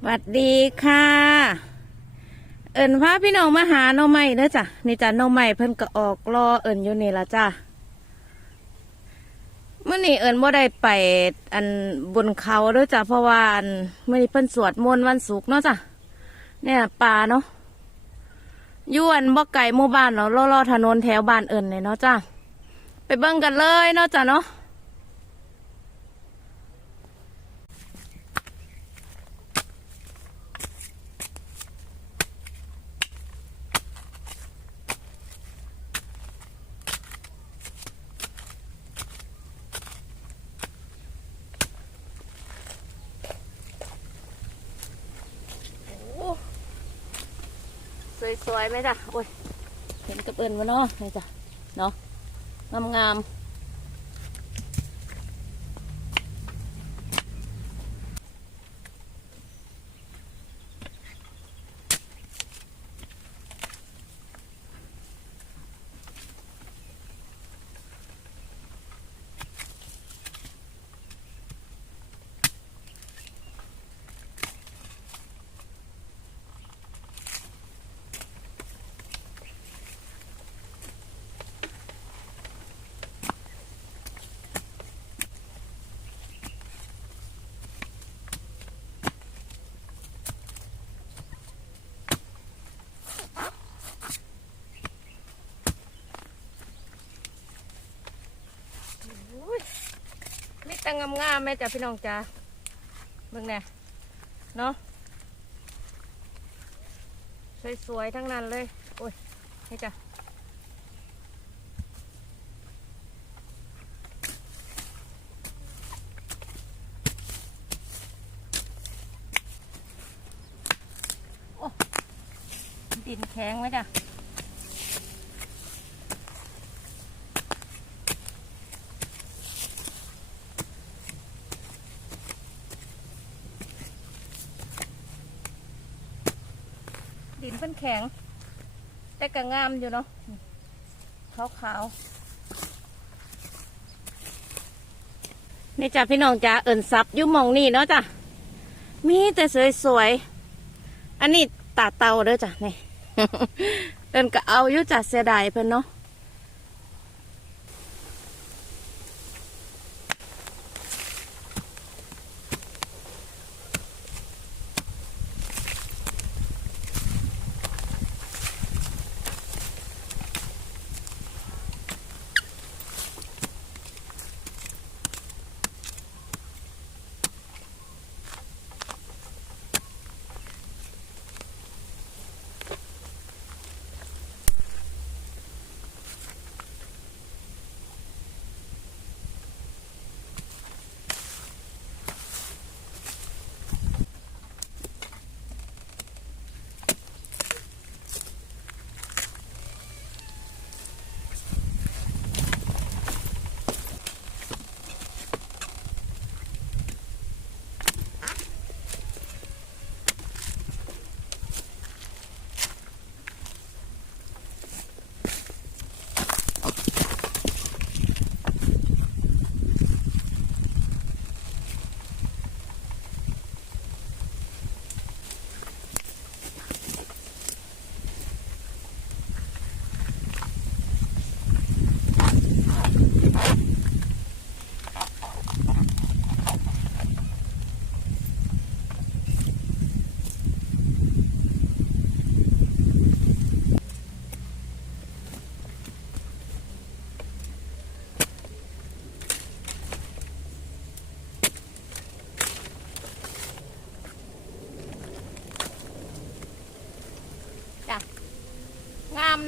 สวัสดีค่ะ เอิญพาพี่น้องมาหาน่อไม้เด้อจ้ะนี่จ้ะน่อไม้เพิ่นก็ออกรอเอิญอยู่นี่ละจ้ะเมื่อนี้เอิญบ่ได้ไปอันบนเขาเด้อจ้ะเพราะว่าอันเมื่อนี้เพิ่นสวดมนต์วันศุกร์เนาะจ้ะเนี่ยป่าเนาะยู่อันบ่ไก่หมู่บ้านเนาะรอๆถนนแถวบ้านเอิญเนี่ยเนาะจ้ะไปเบิ่งกันเลยเนาะจ้ะเนาะ สวยๆไหมจ้ะโอ้ยเห็นกับเอิญวะเนาะนี่จ้ะเนาะงามๆอุ้ยมีแต่ งามๆแม่จ้ะพี่น้องจ้ะเบิ่งแน่เนาะสวยๆทั้งนั้นเลยโอ้ยนี่จ้ะโอ้ดินแข็งไหมจ้ะ เพิ่นแข็ง แต่ก็งามอยู่เนาะขาวขาวนี่จ้ะพี่น้องจ้ะเอิญซับยุ่มองนี่เนาะจ้ะมีแต่สวยๆ อันนี้ตาเตาเด้อจ้ะนี่ เอิญก็เอายุ่จ้ะเสียดายเพิ่นเนาะ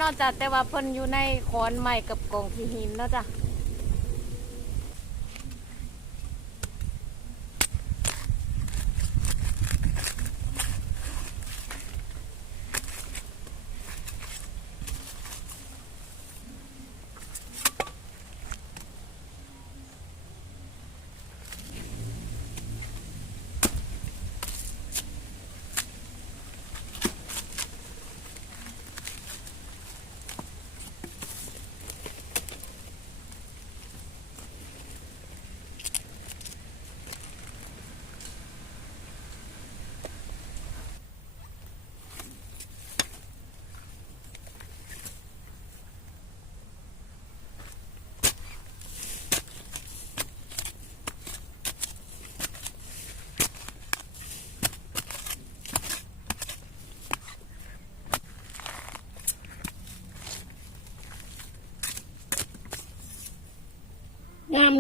เนาะจ้ะแต่ว่าเพิ่นอยู่ในคอนไม้กับกองขี้หินเนาะจ้ะ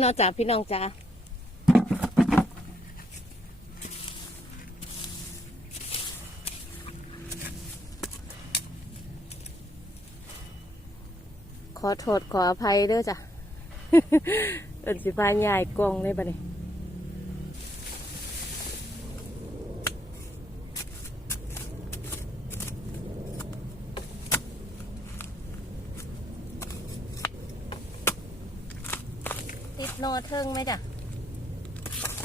เนาะจ้ะพี่น้องจ้าขอโทษขออภัยเด้อจ้ะเอินสิพายายกล้องเลยปะเนี่ ติดนอเทิงไหมจ้ะ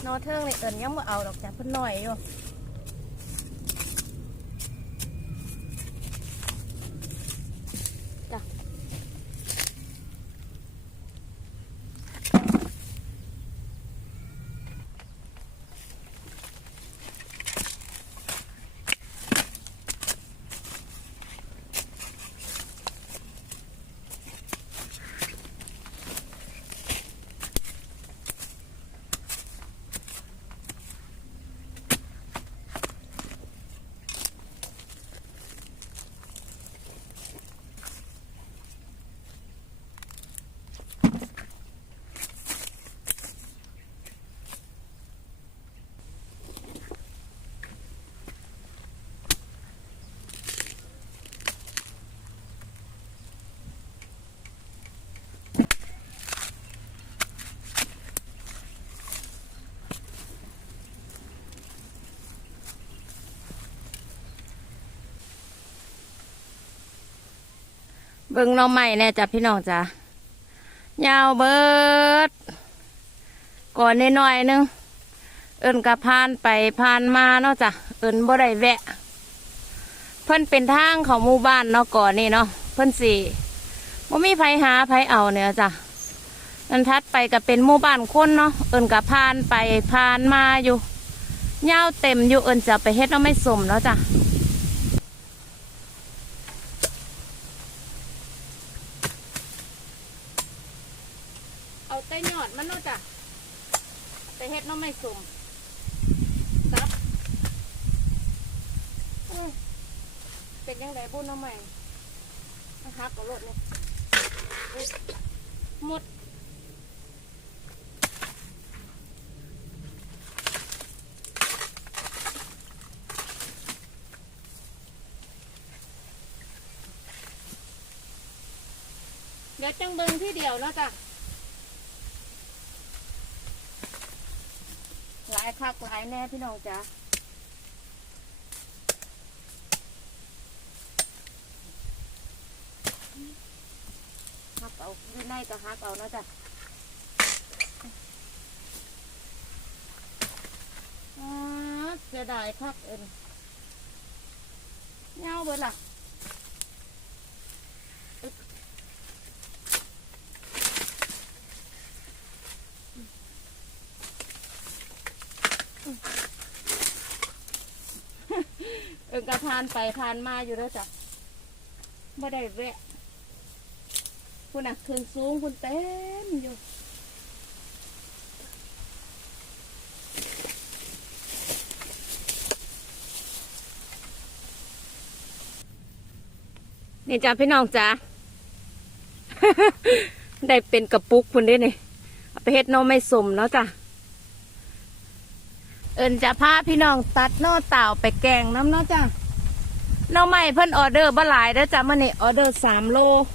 นอเทิงเลยเอิญยังมาเอาดอกจ้ะเพิ่นหน่อยอยู่ เบิ่งน้องใหม่แน่จ้ะพี่น้องจ้ะยาวเบิด ก่อนน้อยๆหนึง เอินกับพานไปพานมาเนาะจ้ะเอินบ่ได้แวะ เพิ่นเป็นทางของหมู่บ้านเนาะก่อนนี่เนาะเพิ่นสี่บ่มีไผหาไผเอาเนี่ยจ้ะนันทัดไปก็เป็นหมู่บ้านคนเนาะเอินกับพานไปพานมาอยู่ยาวเต็มอยู่เอินจะไปเฮ็ดเนาะไม่สมเนาะจ้ะ เอาแต่ยอด มันเนาะจ้ะแต่เฮ็ดเนาะไม่สมซับเป็นยังไงบุญเนาะใหม่มาหักกับรถเนี่ยเอ้ยหมดเดี๋ยวจังเบิงที่เดียวเนาะจ้ะ หลายคักหลายแน่พี่น้องจ้ะฮักเอาอยู่ในก็ฮักเอานะจ้ะเสียดายคักเอ็นเงาเบิดล่ะอึ๊กเอินกระพานไปพานมาอยู่แล้วจ้ะไม่ได้แวะคุณน่ะคืนสูงคุณเต็มอยู่นี่จ้าพี่น้องจ้าได้เป็นกระปุกคุณได้นี่เอาไปเฮ็ดน้อไม่สมเนาะจ้ะ เอิญจะพาพี่น้องตัดน้อเต่าไปแกงน้ำเนาะจ้ะ หน้อไม่เพิ่นออเดอร์บ่หลายเด้อจ้ะมื่อนี้ออเดอร์สามโล อ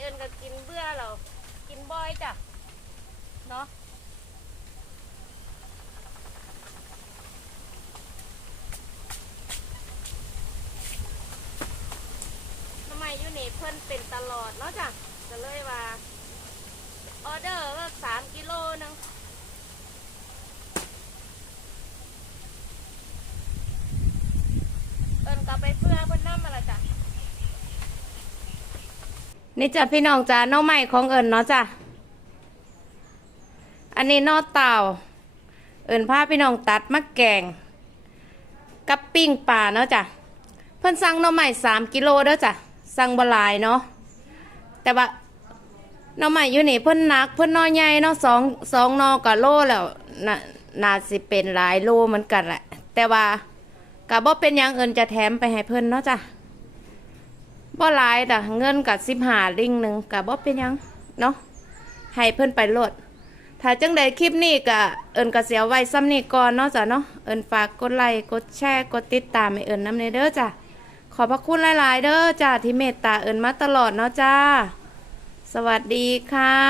เอิญก็กินเบื่อเรากินบ่อยจ้ะเนาะทำไมอยู่นี่เพิ่นเป็นตลอดเนาะจ้ะก็เลยว่า ออเดอร์ก็สามกิโลหนึงเอิญกลับไปเพื่อเพิ่นน้ำมาละจ้ะ นี่จ้ะพี่น้องจ้ะน้องใหม่ของเอิญเนาะจ้ะอันนี้นอเต่า เอิญพาพี่น้องตัดมะแกง กับปิ้งปลาเนาะจ้ะเพิ่นสั่งน้องใหม่สามกิโลเด้อจ้ะสั่งบลายเนาะแต่ว่าน้องใหม่อยู่นี่เพิ่นหนักเพิ่นนอใหญ่เนาะสองสองนอกับโลแล้วน่าน่าสิเป็นหลายโลเหมือนกันแหละแต่ว่ากับบ่เป็นหยังเอิญจะแถมไปให้เพิ่นเนาะจ้ะ บ่หลายแต่เงินกับสิบหาลิงหนึ่งกับบ่เป็นยังเนาะให้เพื่อนไปโหลด ถ้าจังใดคลิปนี้ก็เอิญก็เสียไว้ซ้ำนี่ก่อนเนาะจ้ะเนาะเอิญฝากกดไลค์กดแชร์กดติดตามให้เอิญน้ำในเด้อจ้ะขอบพระคุณหลาย ๆ เด้อจ้ะที่เมตตาเอิญมาตลอดเนาะจ้า สวัสดีค่ะ